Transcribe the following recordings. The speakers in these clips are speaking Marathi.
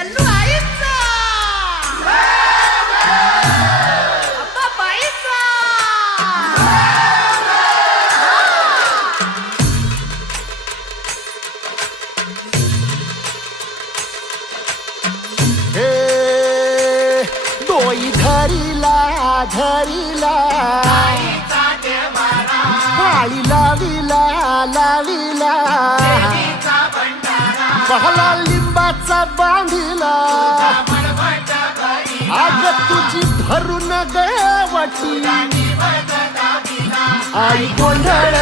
ಎಲ್ಲೂ ಆಯ್ತಾ ಅಪ್ಪ ಬಾಯಿತಾ डोई धरीला धरीला पाळी लाविला लाविला पहला लिंबाचा बांधिला आग तुझी भरून गवटी आई गोंधळ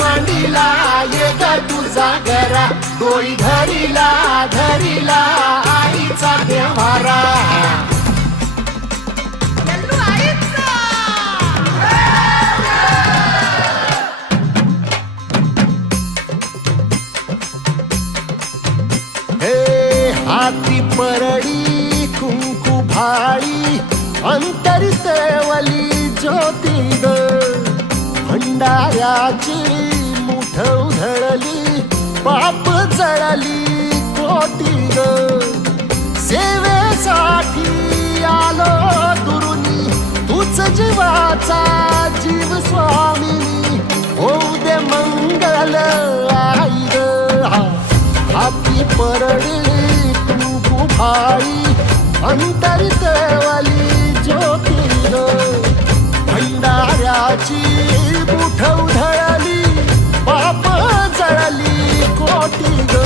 मांडीला ये ग तुझा घरा डोई धरीला धरीला आईचा देवारा ಎಲ್ಲೂ ಆಯ್ತಾ हे हाती परडी कुंकू भाळी अंतरितेवली ज्योती ग भंडाऱ्याची मुठ उधळली पाप जळली कोटी ग सेवेसाठी आलो दुरुनी तूच जीवाचा जीव स्वामिनी होऊ दे मंगल आई ग हाती परडी कुंकू भाळी अंतरितेवली ज्योती ग भंडाऱ्याची मुठ उधळली पाप जळली कोटी ग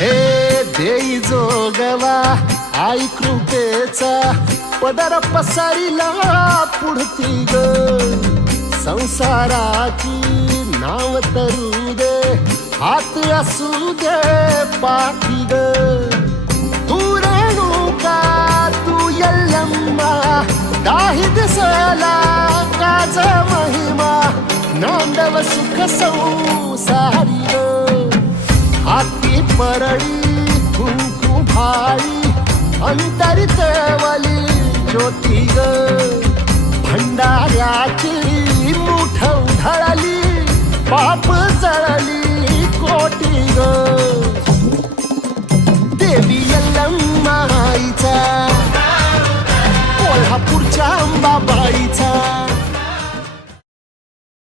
हे देई जोगवा आई कृपेचा पदर पसरिला पुढती ग संसाराची नाव तरू दे हात असू दे पाठी ग तू रेणुका तू यल्लम्मा दाही दिसला काज महिमा नांदव सुख संसारी ग हाती परडी कुंकू भाळी अंतरितेवली ज्योती ग भंडाऱ्याची